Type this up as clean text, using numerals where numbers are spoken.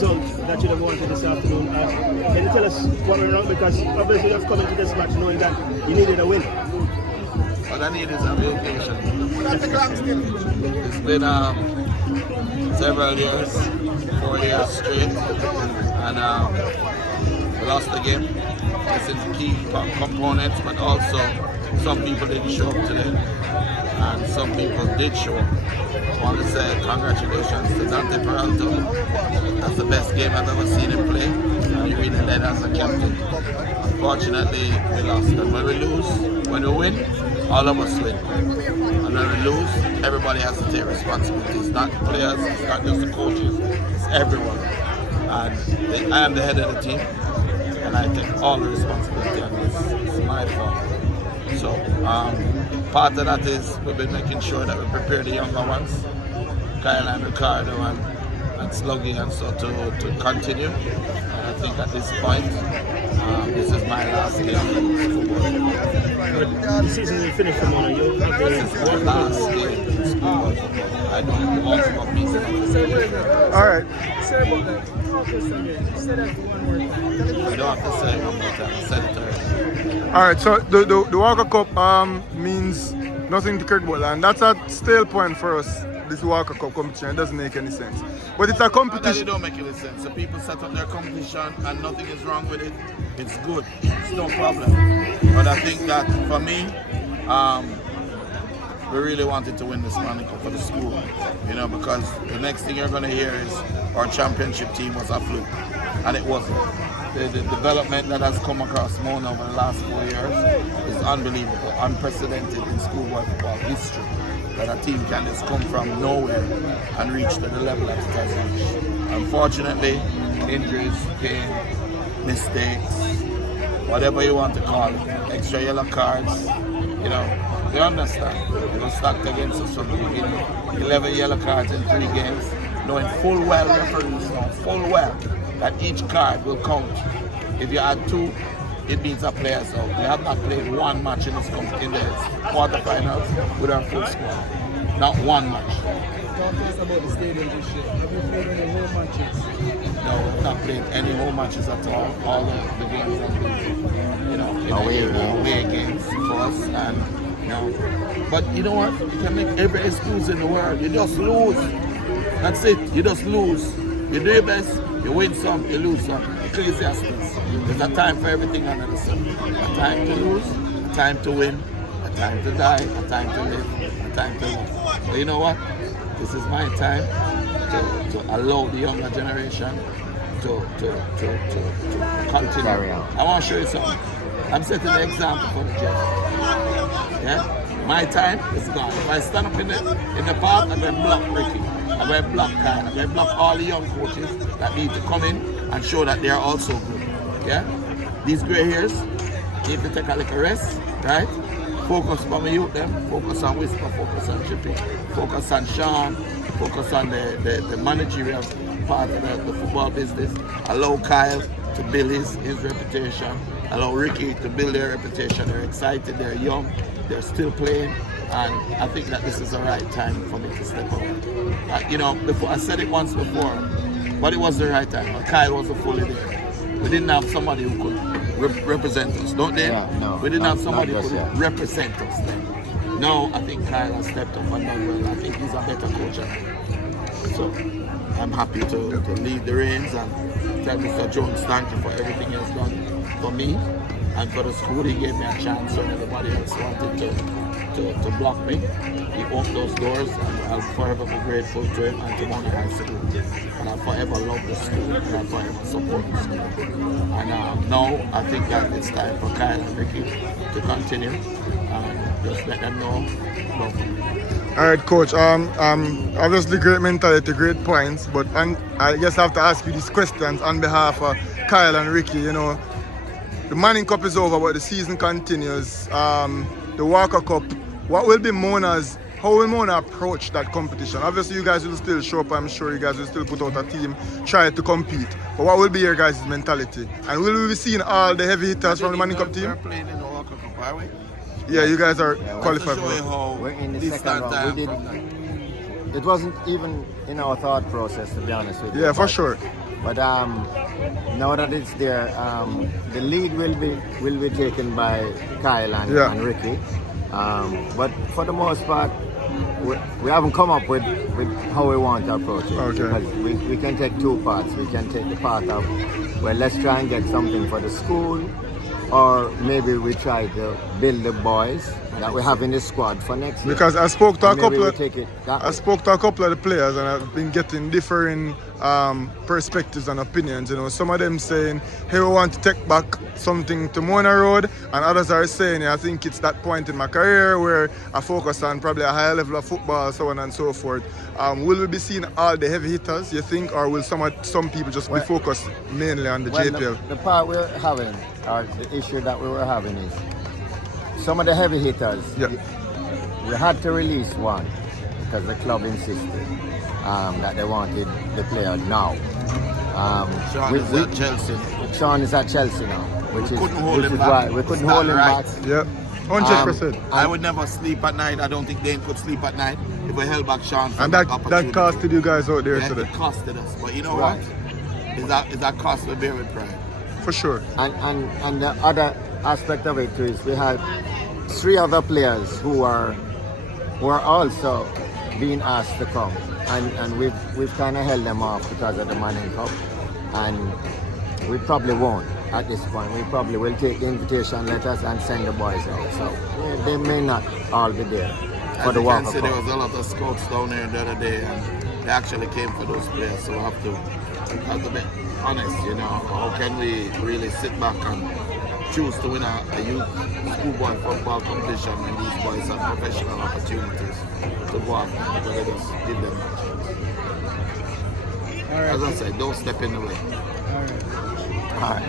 result that you have wanted this afternoon. Can you tell us what went wrong? Because obviously you've come into this match knowing that you needed a win. What I need is a real patient. It's been several years, 4 years straight, and we lost the game. This is key components, but also some people didn't show up today, and some people did show up. I want to say congratulations to Dante Peralta. That's the best game I've ever seen him play. He really led as a captain. Unfortunately, we lost. And when we lose, when we win, all of us win. And when we lose, everybody has to take responsibility. It's not the players, it's not just the coaches, it's everyone. And I am the head of the team, and I take all the responsibility on this. It's my fault. So part of that is we've been making sure that we prepare the younger ones, Kyle and Ricardo and Sluggy, and so to continue. And I think at this point, this is my last game. But the season will finish for Mona. You'll have This is my last game in school. I don't want to go meet. All right. Sir, about that, say that one more time. I don't have to say it one more time. I said it already. All right. So the Walker Cup means nothing to Kirk Butler, and that's a stale point for us. This Walker Cup competition, it doesn't make any sense. But it's a competition. It don't make any sense. So people set up their competition and nothing is wrong with it. It's good. It's no problem. But I think that for me, we really wanted to win this Money Cup for the school. You know, because the next thing you're going to hear is our championship team was a fluke. And it wasn't. The development that has come across Mona over the last 4 years is unbelievable, unprecedented in schoolboy football history. That a team can just come from nowhere and reach to the level that it has reached. Unfortunately, injuries, pain, mistakes, whatever you want to call it, extra yellow cards, you know, they understand. It was stacked against us from the beginning. 11 yellow cards in 3 games, knowing full well, referees know full well that each card will count. If you add 2, it means a player. So we have not played 1 match in the quarterfinals with our full squad. Not 1 match. Talk to us about the stadium this year. Have you played any home matches? No, we've not played any home matches at all. All the games have been, you know, away games for us. And you know, but you know what? You can make every excuse in the world. You just lose. That's it. You just lose. You do your best. You win some. You lose some. Ecclesiastes. There's a time for everything under the sun. A time to lose, a time to win, a time to die, a time to live, a time to live. But you know what? This is my time to allow the younger generation to continue. I want to show you something. I'm setting the example for the Jets. Yeah? My time is gone. If I stand up in the park, I'm going to block Ricky. I'm going to block Kyle. I'm going to block all the young coaches that need to come in and show that they are also good. Yeah? These grey hairs need to take a little rest, right? Focus on the youth them, focus on Whisper, focus on Chippy, focus on Sean, focus on the managerial part of the football business. Allow Kyle to build his reputation. Allow Ricky to build their reputation. They're excited, they're young, they're still playing, and I think that this is the right time for me to step up. You know, before I said it once before, but it was the right time. But Kyle wasn't fully there. We didn't have somebody who could represent us, don't they? Yeah, no, we didn't have somebody who could represent us then. Now I think Kyle has stepped up and done well. I think he's a better coach. So I'm happy to lead the reins and tell Mr. Jones thank you for everything he has done for me and for the school. He gave me a chance when everybody else wanted to block me. He opened those doors, and I'll forever be grateful to him and to Mona High School. And I'll forever love the school, and I'll forever support the school. And now I think that it's time for Kyle and Ricky to continue. Just let them know. Love them. All right, coach. Obviously, great mentality, great points. But I just have to ask you these questions on behalf of Kyle and Ricky. You know, the Manning Cup is over, but the season continues. The Walker Cup. What will be Mona's? How will Mona approach that competition? Obviously, you guys will still show up. I'm sure you guys will still put out a team, try to compete. But what will be your guys' mentality? And will we be seeing all the heavy hitters from the Manning Cup team? We're playing in the Walker Cup, are we? Yeah, you guys are qualified for it. We're in the second round. It wasn't even in our thought process, to be honest with you. Yeah, for sure. But now that it's there, the lead will be taken by Kyle and Ricky. But for the most part, we haven't come up with how we want to approach it. Okay. Because we can take two parts. We can take the part of, well, let's try and get something for the school, or maybe we try to build the boys that we have in the squad for next year. Because I spoke to a couple of the players, and I've been getting differing perspectives and opinions. You know, some of them saying, hey, we want to take back something to Mona0, and others are saying, I think it's that point in my career where I focus on probably a higher level of football, so on and so forth. Will we be seeing all the heavy hitters, you think, or will some people just be focused mainly on the JPL? The part we're having, or the issue that we were having, is some of the heavy hitters. We had to release one because the club insisted that they wanted the player now. Sean is at Chelsea. Sean is at Chelsea now, We couldn't hold him back. Yeah, 100%. I would never sleep at night. I don't think Dane could sleep at night if we held back Sean. And that costed you guys out there today. It costed us. But you know what? Is that cost we bear with pride. For sure. And the other aspect of it too is we had 3 other players who are also being asked to come, and we've kind of held them off because of the Manning Cup, and we probably won't at this point. We probably will take the invitation letters and send the boys out, so they may not all be there for the Walker Cup. There was a lot of scouts down there the other day, and they actually came for those players, so we have to be honest, you know. How can we really sit back and choose to win a youth schoolboy football competition when these boys have professional opportunities to go out, but they just give them a chance. As I said, don't step in the way. All right.